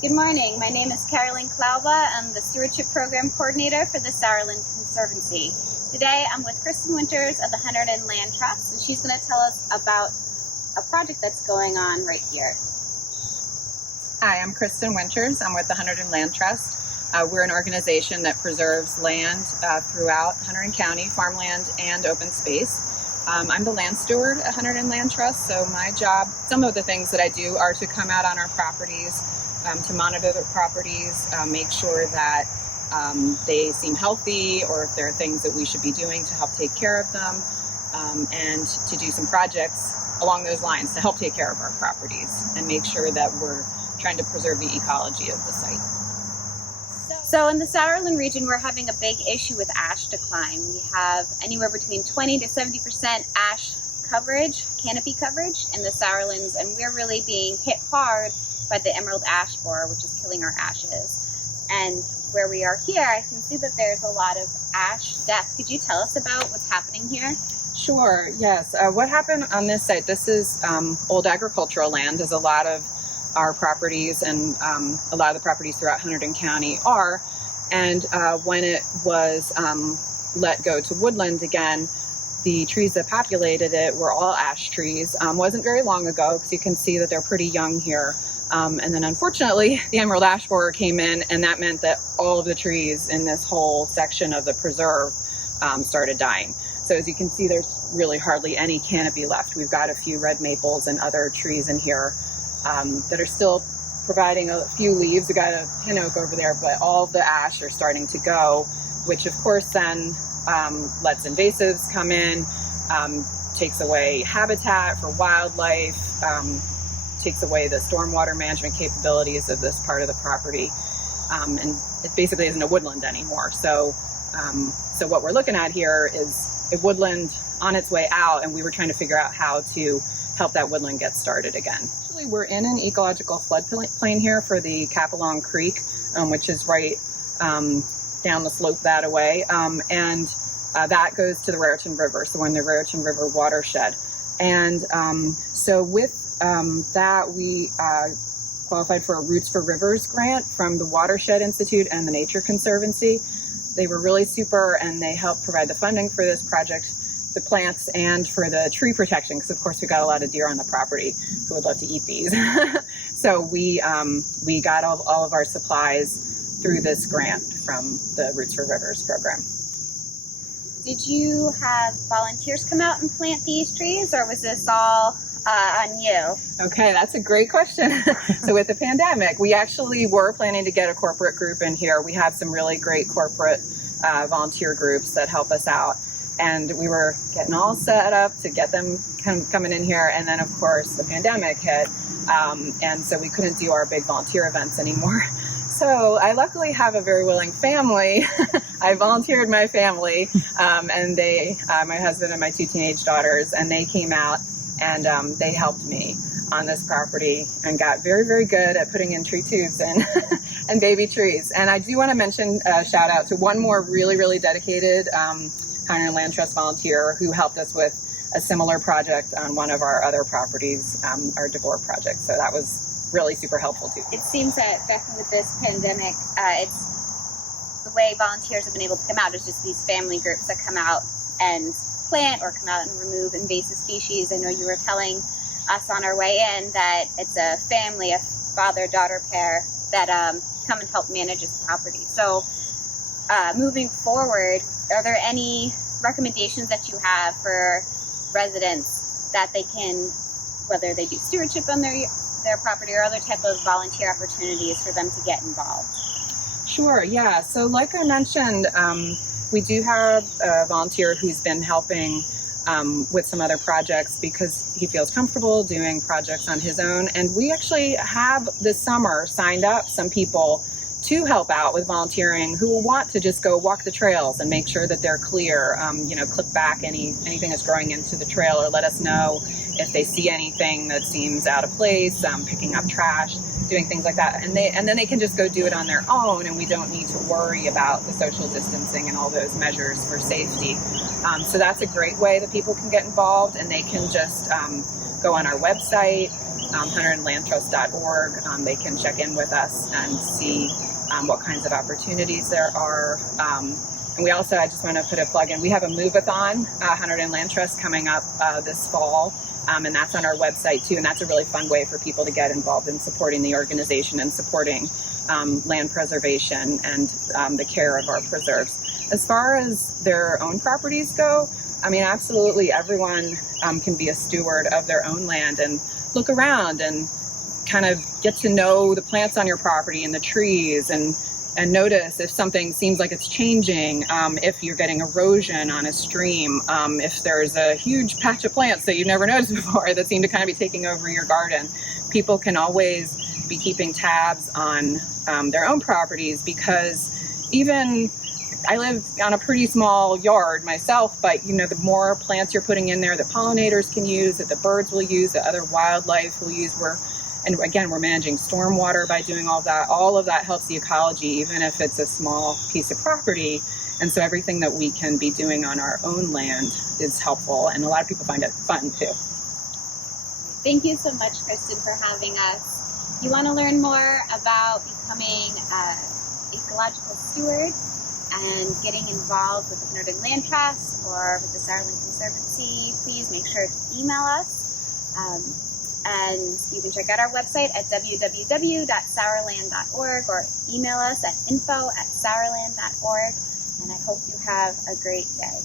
Good morning. My name is Caroline Klauba. I'm the Stewardship Program Coordinator for the Sourland Conservancy. Today I'm with Kristin Winters of the Hunterdon Land Trust, and she's going to tell us about a project that's going on right here. Hi, I'm Kristin Winters. I'm with the Hunterdon Land Trust. We're an organization that preserves land throughout Hunteron County, farmland and open space. I'm the land steward at Hunterdon Land Trust, so my job, some of the things that I do are to come out on our properties, to monitor the properties, make sure that they seem healthy, or if there are things that we should be doing to help take care of them, and to do some projects along those lines to help take care of our properties and make sure that we're trying to preserve the ecology of the site. So in the Sourland region, we're having a big issue with ash decline. We have anywhere between 20 to 70% ash coverage, canopy coverage in the Sourlands, and we're really being hit hard by the emerald ash borer, which is killing our ashes. And where we are here, I can see that there's a lot of ash death. Could you tell us about what's happening here? Sure, yes. What happened on this site, this is old agricultural land, as a lot of our properties and a lot of the properties throughout Hunterdon County are. And when it was let go to woodland again, the trees that populated it were all ash trees. Wasn't very long ago, because you can see that they're pretty young here. And then unfortunately, the emerald ash borer came in, and that meant that all of the trees in this whole section of the preserve started dying. So as you can see, there's really hardly any canopy left. We've got a few red maples and other trees in here that are still providing a few leaves. We got a pin oak over there, but all of the ash are starting to go, which of course then lets invasives come in, takes away habitat for wildlife, takes away the stormwater management capabilities of this part of the property, and it basically isn't a woodland anymore. So what we're looking at here is a woodland on its way out, and we were trying to figure out how to help that woodland get started again. Actually, we're in an ecological floodplain here for the Capelong Creek, which is right down the slope that away, and that goes to the Raritan River, so we're in the Raritan River watershed. And so with that, we qualified for a Roots for Rivers grant from the Watershed Institute and the Nature Conservancy. They were really super, and they helped provide the funding for this project, the plants, and for the tree protection, because of course we got a lot of deer on the property who would love to eat these. So we got all of our supplies through this grant from the Roots for Rivers program. Did you have volunteers come out and plant these trees, or was this all on you? Okay, that's a great question. So with the pandemic, we actually were planning to get a corporate group in here. We have some really great corporate volunteer groups that help us out. And we were getting all set up to get them coming in here. And then, of course, the pandemic hit. And so we couldn't do our big volunteer events anymore. So I luckily have a very willing family. I volunteered my family, and my husband and my 2 teenage daughters, and they came out and they helped me on this property and got very, very good at putting in tree tubes and baby trees. And I do want to mention a shout out to one more really, really dedicated Hunterdon Land Trust volunteer who helped us with a similar project on one of our other properties, our Devore project. So that was really super helpful too. It seems that definitely with this pandemic, it's the way volunteers have been able to come out is just these family groups that come out and plant or come out and remove invasive species. I know you were telling us on our way in that it's a family, a father-daughter pair that come and help manage this property. So moving forward, are there any recommendations that you have for residents that they can, whether they do stewardship on their property or other type of volunteer opportunities for them to get involved? Sure, yeah. So like I mentioned, we do have a volunteer who's been helping with some other projects because he feels comfortable doing projects on his own. And we actually have this summer signed up some people to help out with volunteering who will want to just go walk the trails and make sure that they're clear, clip back anything that's growing into the trail, or let us know if they see anything that seems out of place, picking up trash, doing things like that. And then they can just go do it on their own, and we don't need to worry about the social distancing and all those measures for safety. So that's a great way that people can get involved, and they can just go on our website hunteronlandtrust.org. They can check in with us and see what kinds of opportunities there are. And we also, I just want to put a plug in, we have a move-a-thon, Hunterdon Land Trust, coming up this fall. And that's on our website too. And that's a really fun way for people to get involved in supporting the organization and supporting land preservation and the care of our preserves. As far as their own properties go, I mean, absolutely everyone can be a steward of their own land and look around and kind of get to know the plants on your property and the trees and notice if something seems like it's changing, if you're getting erosion on a stream, if there's a huge patch of plants that you've never noticed before that seem to kind of be taking over your garden. People can always be keeping tabs on their own properties, because even I live on a pretty small yard myself, but you know, the more plants you're putting in there that pollinators can use, that the birds will use, that other wildlife will use, and again, we're managing stormwater by doing all of that helps the ecology, even if it's a small piece of property. And so everything that we can be doing on our own land is helpful, and a lot of people find it fun too. Thank you so much, Kristin, for having us. If you want to learn more about becoming an ecological steward and getting involved with the Hunterdon Land Trust or with the Sourland Conservancy, please make sure to email us. And you can check out our website at www.sourland.org or email us at info@sourland.org. And I hope you have a great day.